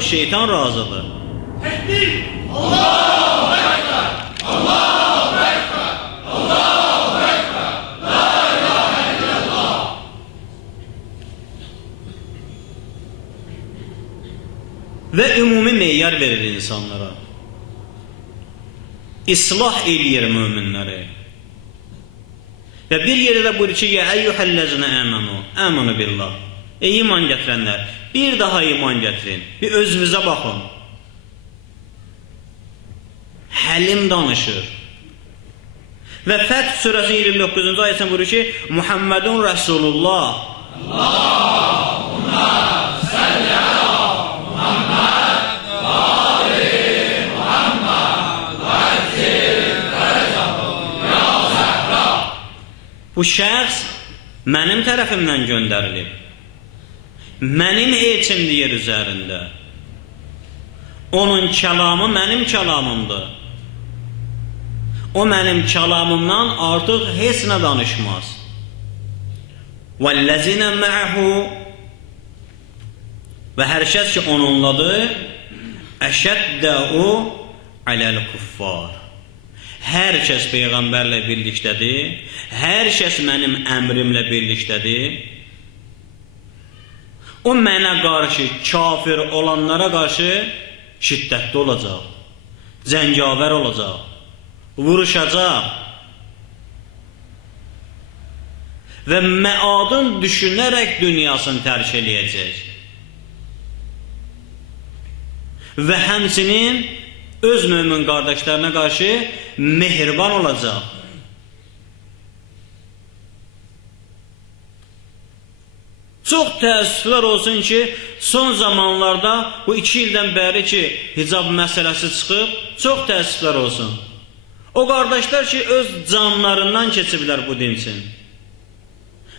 şeytan razıdır. Tekbir! Allahu Ekber! Allahu Ekber! Allahu Ekber! La ilahe illallah! Ve ümumi meyyar verir insanlara. İslah eləyir müminləri. Və bir yerdə buyurur ki, ya eyyuhəllezine əmanu billah. Ey iman gətirənlər, bir daha iman gətirin. Bir özünüzə baxın. Həlim danışır. Və Fəth surəsi 29-cu ayəsində buyurur ki, Muhammedun Resulullah. Allahümme salli ala Muhammed ve ali Muhammed ve ezzil derecahu ya Zəhra. Bu şəxs mənim tərəfimdən göndərilib. Mənim elçimdir yer üzərində. Onun kəlamı mənim kəlamımdır. O mənim kəlamımdan artıq heç nə danışmaz. وَالَّذِينَ مَعَهُ Və hər kəs ki onunladır, أَشَدَّهُ عَلَى الْكُفَّارِ Hər kəs Peyğəmbərlə birlikdədir, hər kəs mənim əmrimlə birlikdədir. O mənə qarşı, kafir olanlara qarşı şiddətli olacaq, zəngavər olacaq, vuruşacaq və məadın düşünərək dünyasını tərk eləyəcək. Və həmçinin öz mömin qardaşlarına qarşı mehriban olacaq. Çox təəssüflər olsun ki, son zamanlarda bu 2 ildən bəri ki, hicab məsələsi çıxıb, çox təəssüflər olsun. O qardaşlar ki, öz canlarından keçiblər bu din üçün.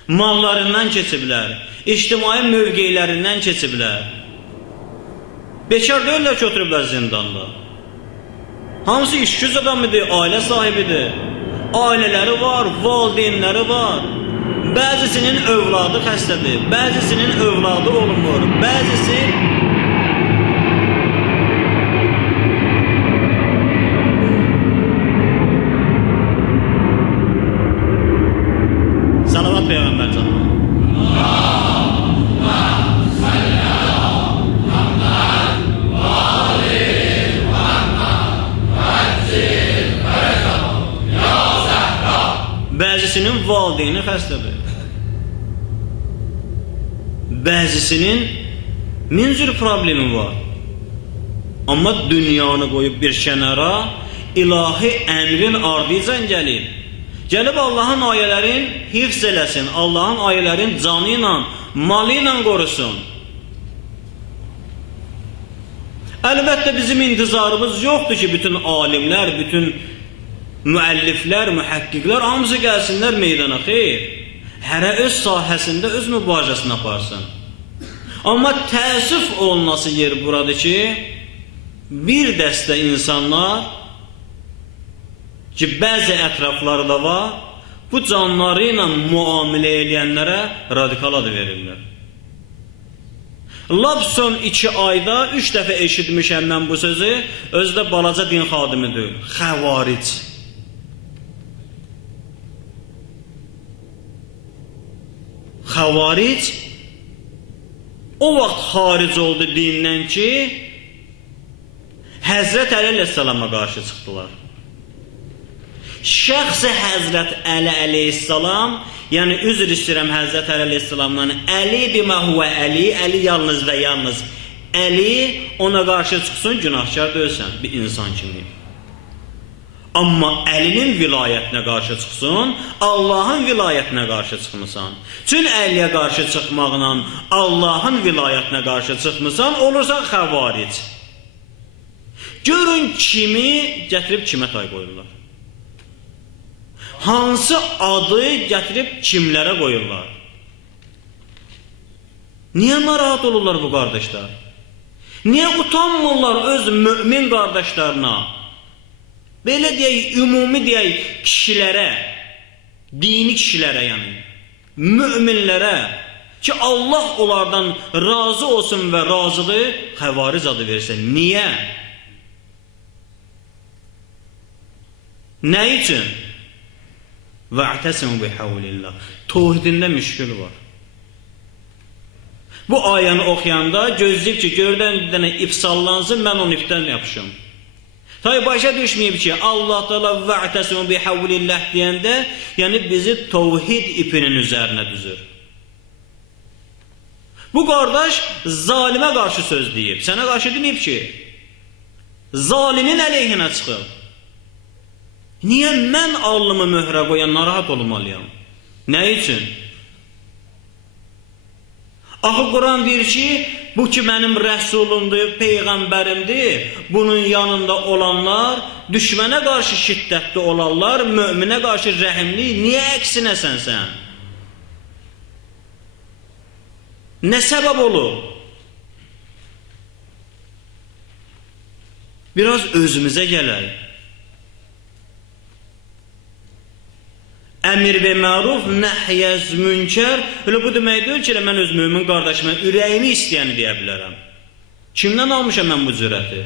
Mallarından keçiblər, ictimai mövqeylərindən keçiblər. Bekar deyirlər ki, oturublar zindanda. Hamısı işgüz adamıdır, ailə sahibidir. Ailələri var, valideynləri var. Bəzisinin övladı xəstədir, bəzisinin övladı olmur, bəzisi Salavat Peyğəmbər canına. Bəzisinin valideyni xəstədir. Bəzisinin min cür problemi var. Amma dünyanı qoyub bir kənara, ilahi əmrin ardıycan gəlib. Gəlib Allahın ayələrin hifz eləsin, Allahın ayələrin canı ilə, malı ilə qorusun. Əlbəttə bizim intizarımız yoxdur ki, bütün alimlər, bütün müəlliflər, mühəqqqiqlər hamısı gəlsinlər meydana, xeyr. Hərə öz sahəsində öz mübarizəsini aparsın. Amma təəssüf olunması yer buradır ki, bir dəstə insanlar ki, bəzi ətraflarda var, bu canları ilə müamilə eləyənlərə radikal adı verirlər. Lap son 2 ayda 3 dəfə eşitmişəm mən bu sözü, özü də balaca din xadimidir, xəvaric. Xavaric o vaxt xaric oldu dindən ki, Həzrət Əli əleyhissalama qarşı çıxdılar. Şəxsi Həzrət Əli əleyhissalam, yəni üzr istəyirəm Həzrət Əli əleyhissalamdan, Əli bimə huvə Əli, Əli yalnız və yalnız Əli ona qarşı çıxsın, günahkar deyilsən bir insan kimi. Amma Əlinin vilayətinə qarşı çıxsın, Allahın vilayətinə qarşı çıxmısan. Çün Əliyə qarşı çıxmaqla Allahın vilayətinə qarşı çıxmısan, olursan xəvaric. Görün kimi gətirib kimə tay qoyurlar. Hansı adı gətirib kimlərə qoyurlar. Niyə narahat olurlar bu qardaşlar? Niyə utanmırlar öz mümin qardaşlarına? Belə deyək, ümumi deyək kişilərə, dini kişilərə yəni, müminlərə ki Allah onlardan razı olsun və razıdır, xəvaric adı versin. Niyə? Nə üçün? وَاَعْتَسِمُ بِحَوْلِ اللّٰهِ Tevhidində müşkül var. Bu ayəni oxuyanda gözləyib ki, gördən bir dənə ip sallansın, mən onu ipdən yapışım. Tabi başa düşməyib ki, Allah Teala وَاَعْتَسِمُ بِحَوْلِ اللّٰه deyəndə, yəni bizi tevhid ipinin üzərinə düzür. Bu qardaş zalimə qarşı söz deyib. Sənə qarşı deməyib ki, zalimin əleyhinə çıxıb. Niyə mən alnımı möhrə qoyan narahat olmalıyam? Nə üçün? Axı Quran deyir ki, bu ki mənim rəsulumdur, peyğəmbərimdir, bunun yanında olanlar düşmənə qarşı şiddətli olarlar, möminə qarşı rəhimli. Niyə əksinəsən sən? Nə səbəb olur? Biraz özümüzə gələk. Əmir və məruf, nəhyəz münkər. Elə bu demək deyil ki, mən öz mömin qardaşıma ürəyimi istəyəni deyə bilərəm. Kimdən almışam mən bu cürəti?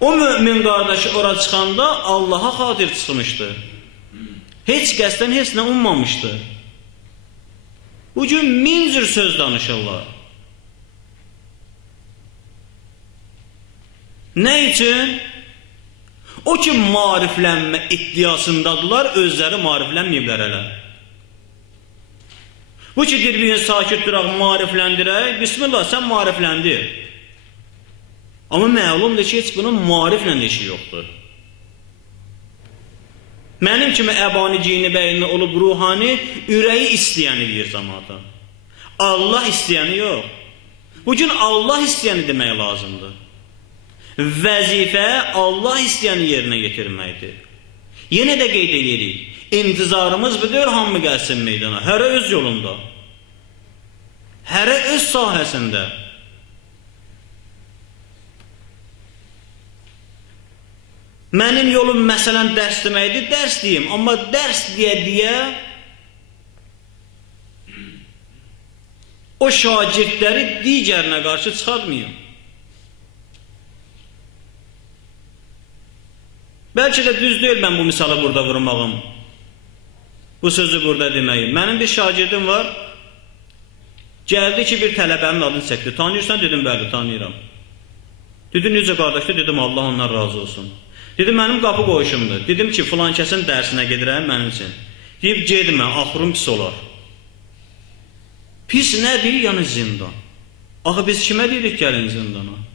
O mömin qardaşı ora çıxanda Allaha xatir çıxmışdı. Heç qəsdən heç nə ummamışdı. Bugün min cür söz danışırlar. Nə üçün? O ki mariflənmə iddiasındadılar, özləri mariflənməyiblər hələ. Bu ki bir gün sakit duraq, marifləndirək, bismillah, sən marifləndir. Amma məlumdur ki, heç bunun mariflə işi yoxdur. Mənim kimi əbani cini bəyinli olub ruhani, ürəyi istəyəni deyir cəmaata. Allah istəyəni yox. Bugün Allah istəyəni demək lazımdır. Vəzifə Allah istəyəni yerinə yetirməkdir. Yenə də qeyd edirik, intizarımız budur, hamı gəlsin meydana, hərə öz yolunda, hərə öz sahəsində. Mənim yolum məsələn dərs deməkdir, dərs deyim, amma dərs deyə o şagirdləri digərinə qarşı çıxartmayım. Bəlkə də düz deyil mən bu misalı burada vurmağım, bu sözü burada deməyim. Mənim bir şagirdim var, gəldi ki bir tələbənin adını çəkdi. Tanıyırsan? Dedim, bəli, tanıyıram. Dedi, necə qardaşdır? Dedim, Allah ondan razı olsun. Dedim, mənim qapı qoyuşumdur. Dedim ki, filan kəsin dərsinə gedirəm mənim üçün. Deyib, gedmə, axırım pis olar. Pis nədir? Yəni zindan. Axı biz kimə deyirik gəlin zindana?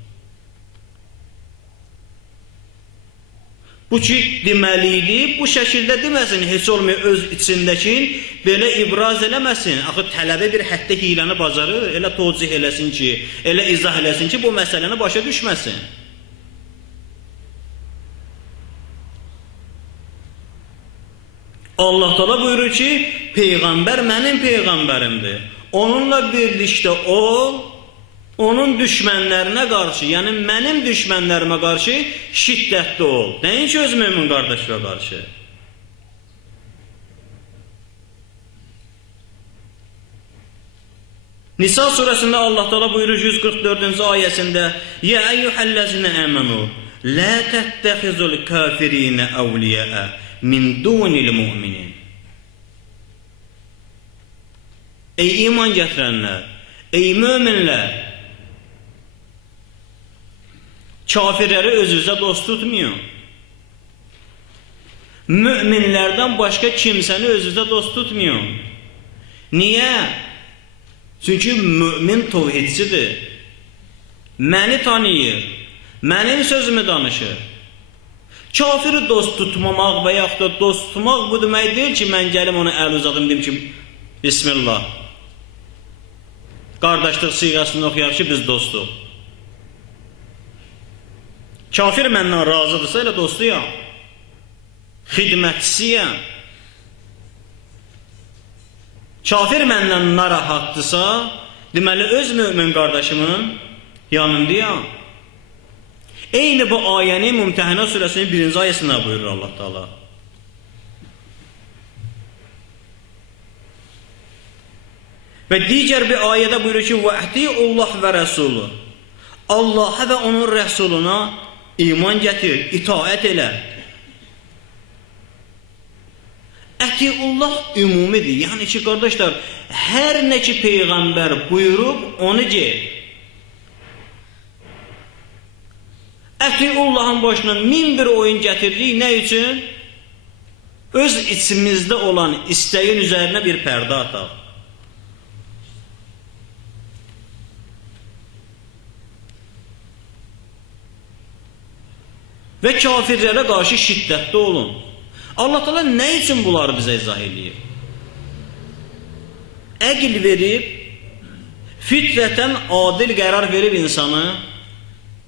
Bu ki, deməliydi, bu şəkildə deməsin, heç olmuyor öz içindəki, belə ibraz eləməsin. Axı tələbə bir həddə hiləni bacarır, elə tocih eləsin ki, elə izah eləsin ki, bu məsələni başa düşməsin. Allah Teala buyurur ki, Peyğəmbər mənim Peyğəmbərimdir. Onunla birlikdə ol, onun düşmənlərinə qarşı, yəni mənim düşmənlərimə qarşı şiddətli ol. Nəinki öz mömin qardaşına qarşı. Nisa surəsində Allah Teala buyurur 144-cü ayəsində: "Ya eyyuhellezine amenu, la tettehizul kafirin awliya min dunil mu'minin." Ey iman gətirənlər, ey möminlər, kafirləri özünüzə dost tutmayın. Möminlərdən başqa kimsəni özünüzə dost tutmayın. Niyə? Çünki mömin tevhidçidir. Məni tanıyır, mənim sözümü danışır. Kafiri dost tutmamaq və yaxud da dost tutmaq bu demək deyil ki, mən gəlim ona əl uzadım, deyim ki, bismillah. Qardaşlıq siğəsini oxuyaq ki, biz dostuq. Kafir məndən razıdırsa elə dostuyam, xidmətçisiyəm. Kafir məndən narahatdırsa, deməli öz mömin qardaşımın yanındayam. Eyni bu ayəni Mümtəhina surəsinin 1-ci ayəsində buyurur Allah Teala. Və digər bir ayədə buyurur ki, "Və'tiullah və rəsulu." Allah'a və onun rəsuluna iman gətir, itaət elə. Ətiullah ümumidir. Yəni ki, qardaşlar, hər nə ki peyğəmbər buyurub, onu get. Ətiullahın başına min bir oyun gətirdik. Nə üçün? Öz içimizdə olan istəyin üzərinə bir pərdə ataq. Və kafirlərə qarşı şiddətli olun. Allah Teala nə üçün bunları bizə izah edir? Əql verib, fitrətən adil qərar verib insanı,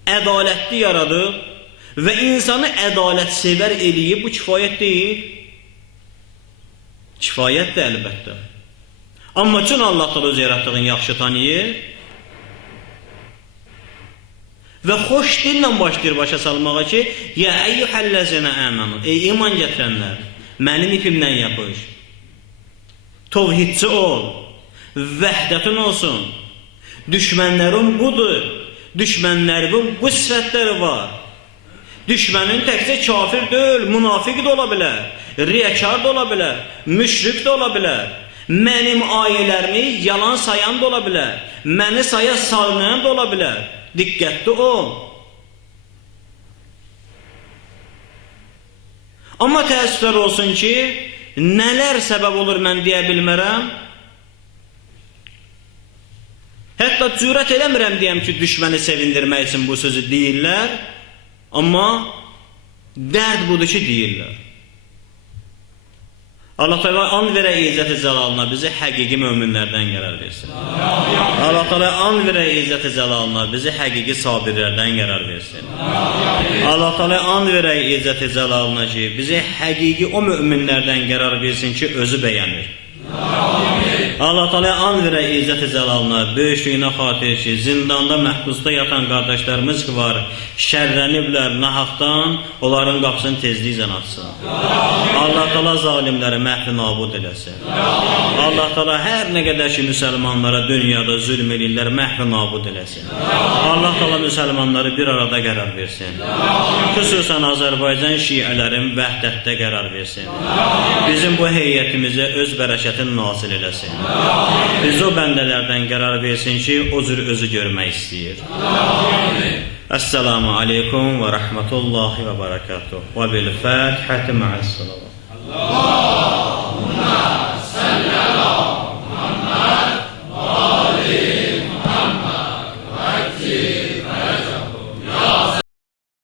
ədalətli yaradıb və insanı ədalətsevər eləyib, bu kifayət deyil. Kifayətdir əlbəttə. Amma üçün Allah Teala öz yaratdığını yaxşı tanıyır və xoş dillə başlayır başa salmağa ki, "Ya eyyuhellezine amanu", ey iman gətirənlər, mənim ipimdən yapış. Tövhidçi ol, vəhdətin olsun. Düşmənlərin budur. Düşmənlərin bu sifətləri var. Düşmənin təkcə kafir deyil, münafiq də ola bilər, riyakar da ola bilər, müşrik də ola bilər. Mənim ayələrimi yalan sayan da ola bilər, məni saya salmayan da ola bilər. Diqqətli ol. Amma təəssüflər olsun ki, nələr səbəb olur mən deyə bilmərəm. Hətta cürət eləmirəm deyəm ki, düşməni sevindirmək üçün bu sözü deyirlər. Amma dərd budur ki, deyirlər. Allah Teala an verə izzət-i cəlalına bizi həqiqi möminlərdən qərar versin. Allah Teala an verə izzət-i cəlalına bizi həqiqi sabirlərdən qərar versin. Allah Teala an verə izzət-i cəlalına ki, bizi həqiqi o möminlərdən qərar versin ki, özü bəyənir. Allah Teala an verə izzət-i cəlalına, böyüklüyünə xatir ki, zindanda, məhbusda yatan qardaşlarımız ki var, şərrəniblər nahaqdan, onların qapısını tezliklə açsın. Allah Teala zalimləri məhv nabud eləsin. Allah Teala hər nə qədər ki müsəlmanlara dünyada zülm edirlər, məhv nabud eləsin. Allah Teala müsəlmanları bir arada qərar versin. Xüsusən Azərbaycan şiələrin vəhdətdə qərar versin. Bizim bu heyətimizə öz bərəkətini nasil eləsin. Biz o bəndələrdən qərar versin ki, o cür özü görmək istəyir. Əssalamu aleykum və rəhmətullahi və bərəkatuhu və bil-fətihəti mə'əs-salavat.